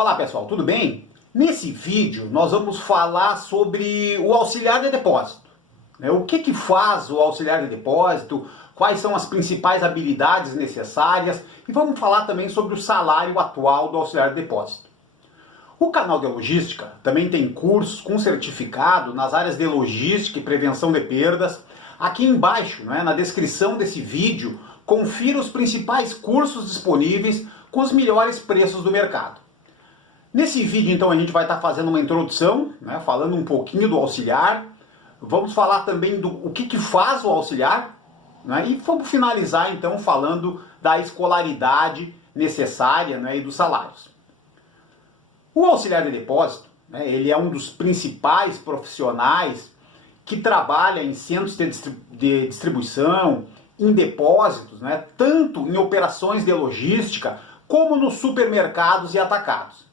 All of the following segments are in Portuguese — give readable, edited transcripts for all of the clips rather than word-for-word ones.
Olá pessoal, tudo bem? Nesse vídeo nós vamos falar sobre o auxiliar de depósito. O que faz o auxiliar de depósito, quais são as principais habilidades necessárias e vamos falar também sobre o salário atual do auxiliar de depósito. O canal de logística também tem cursos com certificado nas áreas de logística e prevenção de perdas. Aqui embaixo, na descrição desse vídeo, confira os principais cursos disponíveis com os melhores preços do mercado. Nesse vídeo, então, a gente vai estar fazendo uma introdução, falando um pouquinho do auxiliar. Vamos falar também do o que faz o auxiliar, e vamos finalizar, então, falando da escolaridade necessária, e dos salários. O auxiliar de depósito, ele é um dos principais profissionais que trabalha em centros de distribuição, em depósitos, tanto em operações de logística, como nos supermercados e atacados.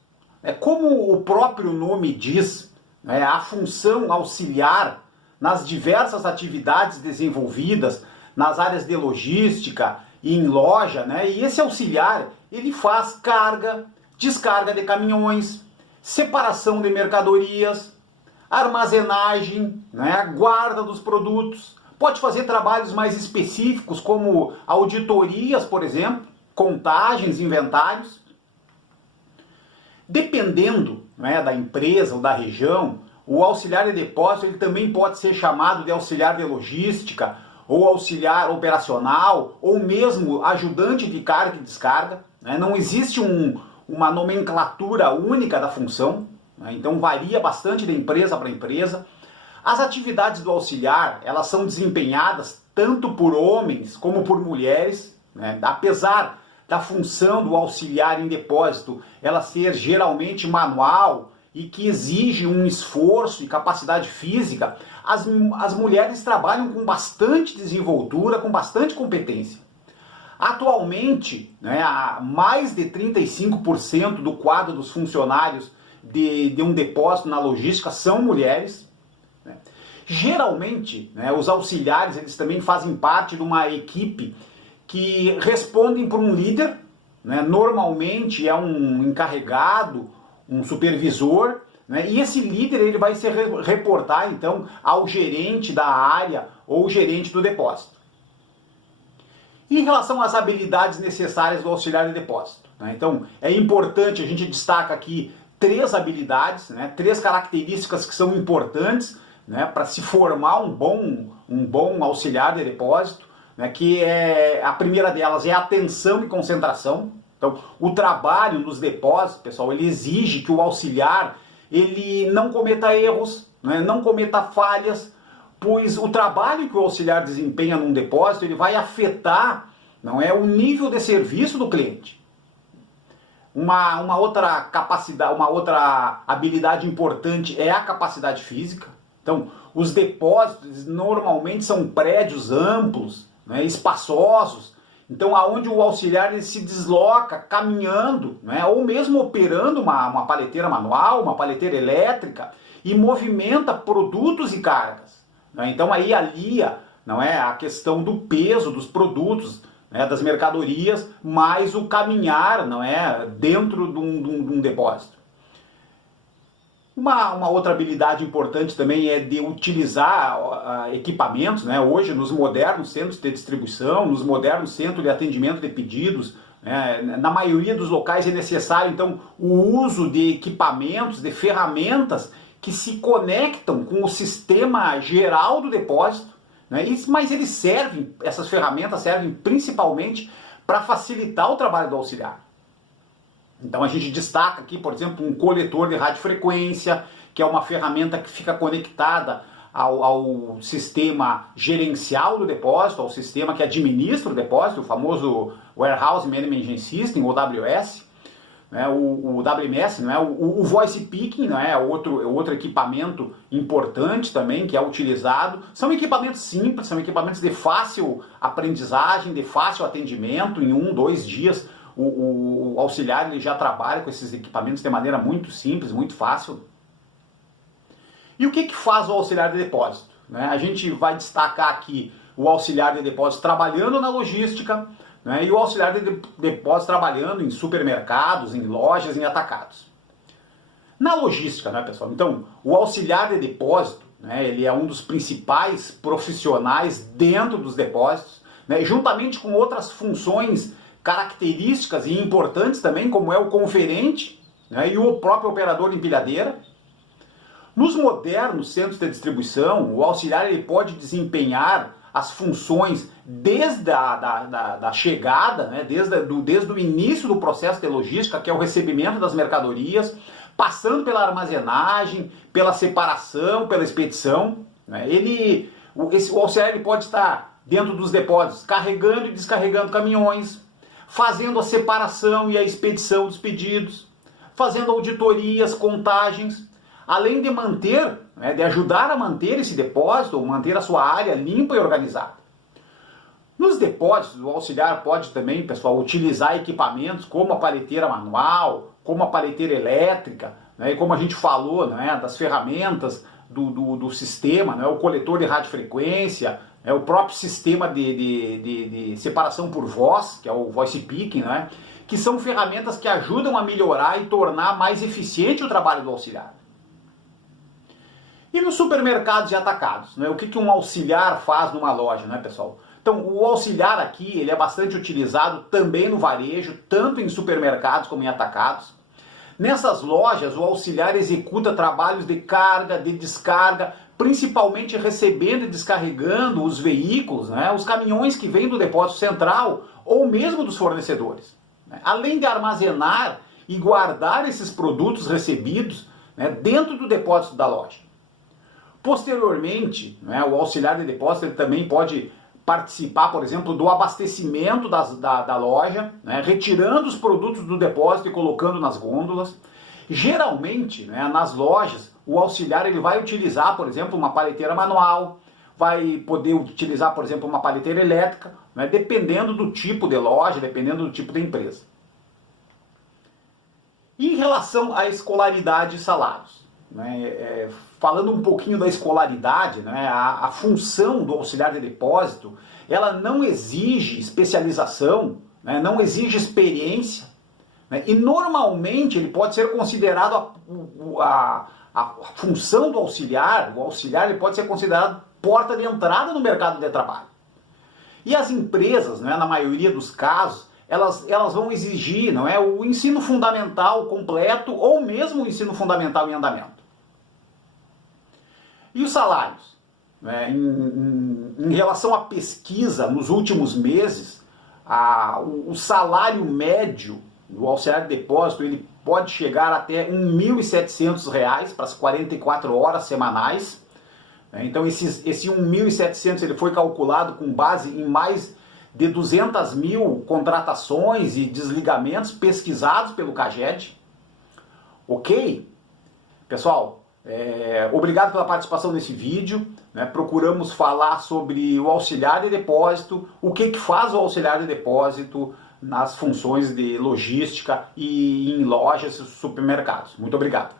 Como o próprio nome diz, a função auxiliar nas diversas atividades desenvolvidas nas áreas de logística e em loja, e esse auxiliar ele faz carga, descarga de caminhões, separação de mercadorias, armazenagem, a guarda dos produtos, pode fazer trabalhos mais específicos como auditorias, por exemplo, contagens, inventários. Dependendo da empresa ou da região, o auxiliar de depósito ele também pode ser chamado de auxiliar de logística, ou auxiliar operacional, ou mesmo ajudante de carga e descarga. Não existe uma nomenclatura única da função, então varia bastante de empresa para empresa. As atividades do auxiliar elas são desempenhadas tanto por homens como por mulheres, apesar da função do auxiliar em depósito ela ser geralmente manual e que exige um esforço e capacidade física, as mulheres trabalham com bastante desenvoltura, com bastante competência. Atualmente, mais de 35% do quadro dos funcionários de um depósito na logística são mulheres. Geralmente, os auxiliares eles também fazem parte de uma equipe que respondem por um líder, normalmente é um encarregado, um supervisor, e esse líder ele vai se reportar então ao gerente da área ou gerente do depósito. Em relação às habilidades necessárias do auxiliar de depósito, então é importante, a gente destaca aqui três habilidades, três características que são importantes para se formar um bom auxiliar de depósito. Que a primeira delas é a atenção e concentração. Então, o trabalho nos depósitos, pessoal, ele exige que o auxiliar ele não cometa erros, não cometa falhas, pois o trabalho que o auxiliar desempenha num depósito ele vai afetar o nível de serviço do cliente. Uma outra capacidade, uma outra habilidade importante é a capacidade física. Então, os depósitos normalmente são prédios amplos, espaçosos, então aonde o auxiliar ele se desloca caminhando, ou mesmo operando uma paleteira manual, uma paleteira elétrica e movimenta produtos e cargas. Então aí alia a questão do peso dos produtos, das mercadorias, mais o caminhar dentro de um depósito. Uma outra habilidade importante também é de utilizar equipamentos, hoje nos modernos centros de distribuição, nos modernos centros de atendimento de pedidos, na maioria dos locais é necessário então o uso de equipamentos, de ferramentas que se conectam com o sistema geral do depósito, mas essas ferramentas servem principalmente para facilitar o trabalho do auxiliar. Então a gente destaca aqui, por exemplo, um coletor de radiofrequência, que é uma ferramenta que fica conectada ao sistema gerencial do depósito, ao sistema que administra o depósito, o famoso Warehouse Management System, ou WS, o WMS, o Voice Picking, outro equipamento importante também que é utilizado. São equipamentos simples, são equipamentos de fácil aprendizagem, de fácil atendimento, em 1, 2 dias. O auxiliar ele já trabalha com esses equipamentos de maneira muito simples, muito fácil. E o que faz o auxiliar de depósito? A gente vai destacar aqui o auxiliar de depósito trabalhando na logística, e o auxiliar de depósito trabalhando em supermercados, em lojas, em atacados. Na logística, né, pessoal? Então, o auxiliar de depósito, né, ele é um dos principais profissionais dentro dos depósitos, né, juntamente com outras funções características e importantes também, como é o conferente, né, e o próprio operador de empilhadeira. Nos modernos centros de distribuição, o auxiliar ele pode desempenhar as funções desde a chegada, né, desde o início do processo de logística, que é o recebimento das mercadorias, passando pela armazenagem, pela separação, pela expedição. Né, o auxiliar ele pode estar dentro dos depósitos carregando e descarregando caminhões, fazendo a separação e a expedição dos pedidos, fazendo auditorias, contagens, além de manter, né, de ajudar a manter esse depósito, manter a sua área limpa e organizada. Nos depósitos, o auxiliar pode também, pessoal, utilizar equipamentos como a paleteira manual, como a paleteira elétrica, né, e como a gente falou, né, das ferramentas do sistema, né, o coletor de radiofrequência, o próprio sistema de separação por voz, que é o voice picking, né, que são ferramentas que ajudam a melhorar e tornar mais eficiente o trabalho do auxiliar. E nos supermercados e atacados, né? O que um auxiliar faz numa loja, né, pessoal? Então, o auxiliar aqui, ele é bastante utilizado também no varejo, tanto em supermercados como em atacados. Nessas lojas, o auxiliar executa trabalhos de carga, de descarga, principalmente recebendo e descarregando os veículos, né, os caminhões que vêm do depósito central ou mesmo dos fornecedores. Né? Além de armazenar e guardar esses produtos recebidos, né, dentro do depósito da loja. Posteriormente, né, o auxiliar de depósito ele também pode participar, por exemplo, do abastecimento da loja, né, retirando os produtos do depósito e colocando nas gôndolas. Geralmente, né, nas lojas, o auxiliar ele vai utilizar, por exemplo, uma paleteira manual, vai poder utilizar, por exemplo, uma paleteira elétrica, né, dependendo do tipo de loja, dependendo do tipo de empresa. E em relação à escolaridade e salários, né, falando um pouquinho da escolaridade, né, a função do auxiliar de depósito, ela não exige especialização, né, não exige experiência, né, e normalmente ele pode ser considerado a função do auxiliar, o auxiliar ele pode ser considerado porta de entrada no mercado de trabalho. E as empresas, né, na maioria dos casos, elas vão exigir, não é, o ensino fundamental completo ou mesmo o ensino fundamental em andamento. E os salários? Né, em relação à pesquisa, nos últimos meses, o salário médio do auxiliar de depósito ele pode chegar até R$ 1.700 para as 44 horas semanais. Então esse 1.700 ele foi calculado com base em mais de 200 mil contratações e desligamentos pesquisados pelo CAGED. Ok? Pessoal, obrigado pela participação nesse vídeo. Né? Procuramos falar sobre o auxiliar de depósito, o que faz o auxiliar de depósito nas funções de logística e em lojas e supermercados. Muito obrigado.